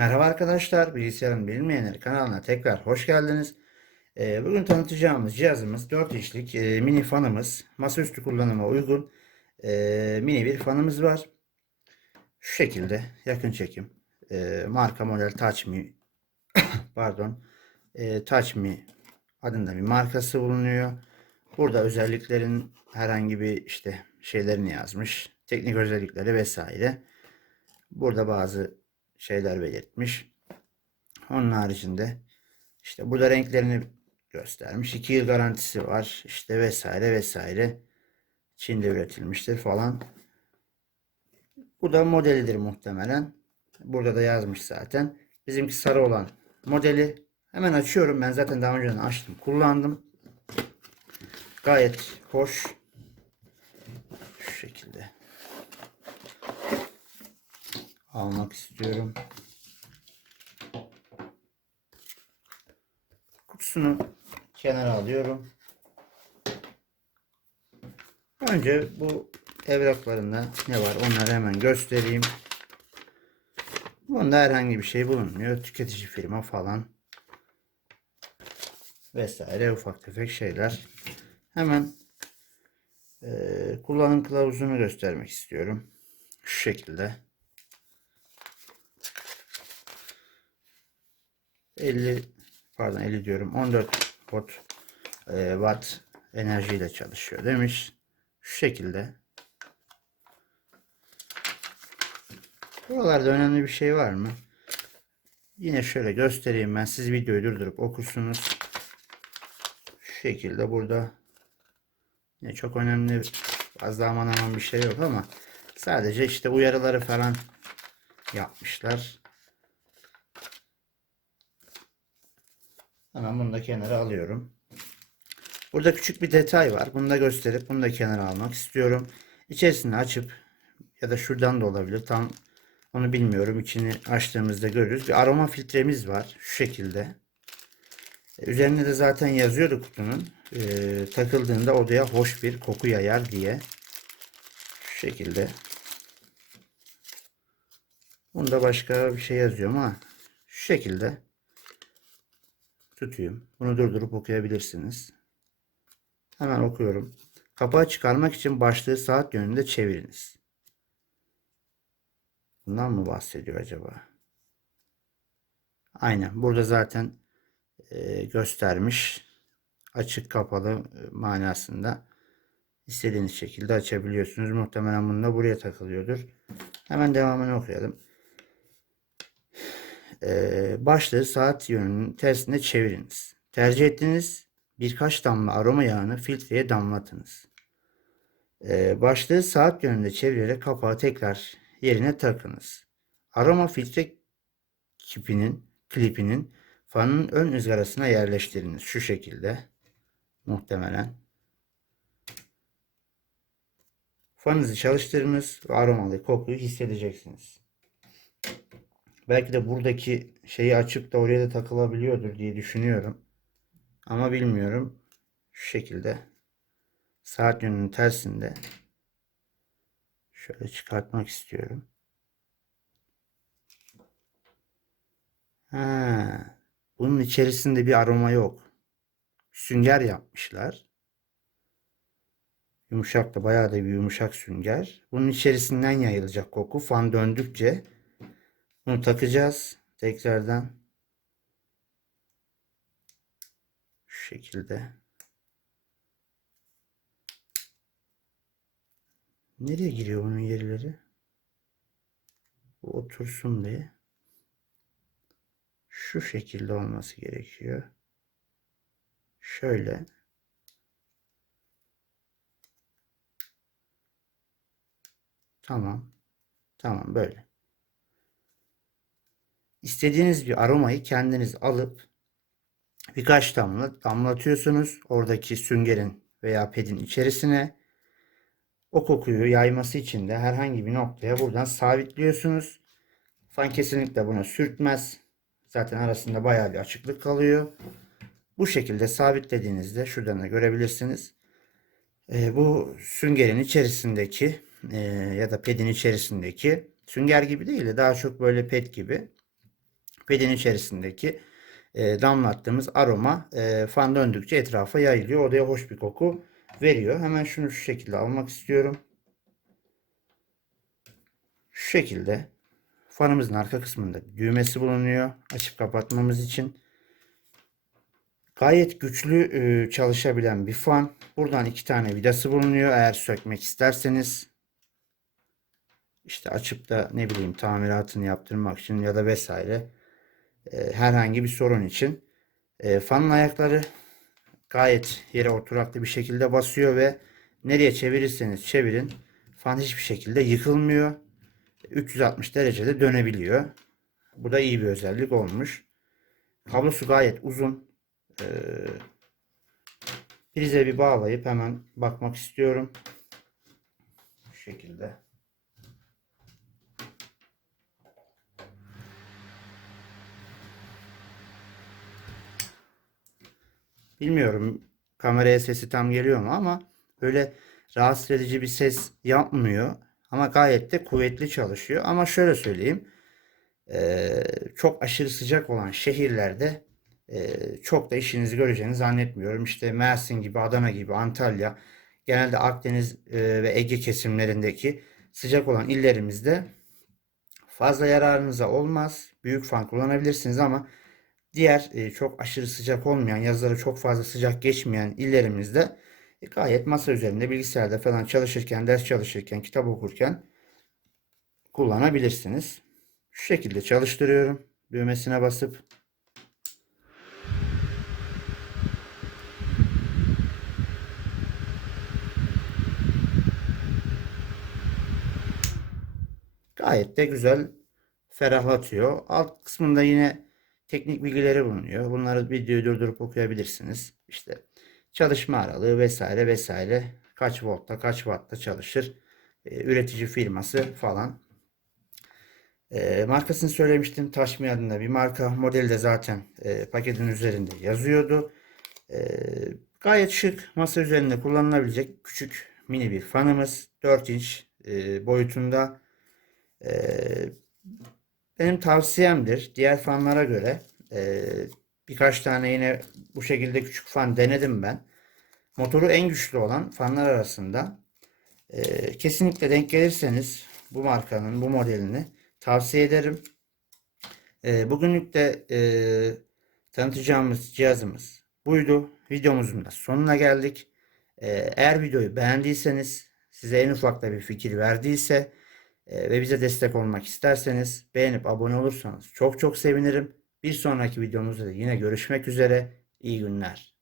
Merhaba arkadaşlar, Bilgisayarın Bilinmeyenleri kanalına tekrar hoş geldiniz. Ee, bugün tanıtacağımız cihazımız 4 inçlik e, mini fanımız. Masaüstü kullanıma uygun e, mini bir fanımız var. Şu şekilde yakın çekim. E, marka model Touch Me pardon e, Touch Me adında bir markası bulunuyor. Burada özelliklerin herhangi bir işte şeylerini yazmış. Teknik özellikleri vesaire. Burada bazı şeyler belirtmiş. Onun haricinde işte burada renklerini göstermiş. 2 yıl garantisi var. İşte vesaire vesaire. Çin'de üretilmiştir falan. Bu da modelidir muhtemelen. Burada da yazmış zaten. Bizimki sarı olan modeli. Hemen açıyorum. Ben zaten daha önceden açtım. Kullandım. Gayet hoş. Şu şekilde. Almak istiyorum. Kutusunu kenara alıyorum. Önce bu evraklarında ne var onları hemen göstereyim. Bunda herhangi bir şey bulunmuyor. Tüketici firma falan. Vesaire ufak tefek şeyler. Hemen eee, kullanım kılavuzunu göstermek istiyorum. Şu şekilde. 50 pardon 50 diyorum 14 volt e, watt enerjiyle çalışıyor demiş. Şu şekilde. Buralarda önemli bir şey var mı? Yine şöyle göstereyim ben. Siz videoyu durdurup okursunuz. Şu şekilde burada yine çok önemli fazla aman aman bir şey yok ama sadece işte uyarıları falan yapmışlar. Hemen bunu da kenara alıyorum. Burada küçük bir detay var. Bunu da gösterip bunu da kenara almak istiyorum. İçerisini açıp ya da şuradan da olabilir. Tam onu bilmiyorum. İçini açtığımızda görürüz. Bir aroma filtremiz var. Şu şekilde. E, Üzerinde de zaten yazıyordu kutunun. Ee, takıldığında odaya hoş bir koku yayar diye. Şu şekilde. Bunda başka bir şey yazıyor ama şu şekilde tutayım. Bunu durdurup okuyabilirsiniz. Hemen okuyorum. Kapağı çıkarmak için başlığı saat yönünde çeviriniz. Bundan mı bahsediyor acaba? Aynen. Burada zaten e, göstermiş. Açık kapalı e, manasında istediğiniz şekilde açabiliyorsunuz. Muhtemelen bunu da buraya takılıyordur. Hemen devamını okuyalım. Başlığı saat yönünün tersine çeviriniz. Tercih ettiğiniz birkaç damla aroma yağını filtreye damlatınız. Başlığı saat yönünde çevirerek kapağı tekrar yerine takınız. Aroma filtre kipinin, klipinin fanın ön ızgarasına yerleştiriniz. Şu şekilde. Muhtemelen. Fanınızı çalıştırınız ve aromalı kokuyu hissedeceksiniz. Belki de buradaki şeyi açıp da oraya da takılabiliyordur diye düşünüyorum. Ama bilmiyorum. Şu şekilde saat yönünün tersinde şöyle çıkartmak istiyorum. Ha, bunun içerisinde bir aroma yok. Sünger yapmışlar. Yumuşak da bayağı da bir yumuşak sünger. Bunun içerisinden yayılacak koku. Fan döndükçe bunu takacağız. Tekrardan. Şu şekilde. Nereye giriyor bunun yerleri? Bu otursun diye. Şu şekilde olması gerekiyor. Şöyle. Tamam. Tamam böyle. İstediğiniz bir aromayı kendiniz alıp birkaç damla damlatıyorsunuz oradaki süngerin veya pedin içerisine. O kokuyu yayması için de herhangi bir noktaya buradan sabitliyorsunuz. Fan kesinlikle buna sürtmez. Zaten arasında bayağı bir açıklık kalıyor. Bu şekilde sabitlediğinizde şuradan da görebilirsiniz. Ee, bu süngerin içerisindeki e, ya da pedin içerisindeki sünger gibi değil de daha çok böyle pet gibi Pipedin içerisindeki e, damlattığımız aroma e, fan döndükçe etrafa yayılıyor. Odaya hoş bir koku veriyor. Hemen şunu şu şekilde almak istiyorum. Şu şekilde fanımızın arka kısmında düğmesi bulunuyor. Açıp kapatmamız için. Gayet güçlü e, çalışabilen bir fan. Buradan iki tane vidası bulunuyor. Eğer sökmek isterseniz işte açıp da ne bileyim tamiratını yaptırmak için ya da vesaire e, herhangi bir sorun için. E, fanın ayakları gayet yere oturaklı bir şekilde basıyor ve nereye çevirirseniz çevirin fan hiçbir şekilde yıkılmıyor. 360 derecede dönebiliyor. Bu da iyi bir özellik olmuş. Kablosu gayet uzun. Ee, prize bir bağlayıp hemen bakmak istiyorum. Bu şekilde. Bilmiyorum kameraya sesi tam geliyor mu ama böyle rahatsız edici bir ses yapmıyor. Ama gayet de kuvvetli çalışıyor. Ama şöyle söyleyeyim. eee, çok aşırı sıcak olan şehirlerde eee, çok da işinizi göreceğini zannetmiyorum. İşte Mersin gibi, Adana gibi, Antalya, genelde Akdeniz eee, ve Ege kesimlerindeki sıcak olan illerimizde fazla yararınıza olmaz. Büyük fan kullanabilirsiniz ama diğer e, çok aşırı sıcak olmayan, yazları çok fazla sıcak geçmeyen illerimizde e, gayet masa üzerinde bilgisayarda falan çalışırken, ders çalışırken, kitap okurken kullanabilirsiniz. Şu şekilde çalıştırıyorum. Düğmesine basıp Gayet de güzel ferahlatıyor. Alt kısmında yine teknik bilgileri bulunuyor. Bunları videoyu durdurup okuyabilirsiniz. İşte çalışma aralığı vesaire vesaire. Kaç voltta kaç wattta çalışır. e, üretici firması falan. E, markasını söylemiştim. Taşmi adında bir marka. Modeli de zaten e, paketin üzerinde yazıyordu. Gayet şık. Masa üzerinde kullanılabilecek küçük mini bir fanımız. 4 inç boyutunda. Benim tavsiyemdir. Diğer fanlara göre e, birkaç tane yine bu şekilde küçük fan denedim ben. Motoru en güçlü olan fanlar arasında. E, kesinlikle denk gelirseniz bu markanın bu modelini tavsiye ederim. E, bugünlük de e, tanıtacağımız cihazımız buydu. Videomuzun da sonuna geldik. E, eğer videoyu beğendiyseniz, size en ufak da bir fikir verdiyse e, ve bize destek olmak isterseniz beğenip abone olursanız çok çok sevinirim. Bir sonraki videomuzda da yine görüşmek üzere. İyi günler.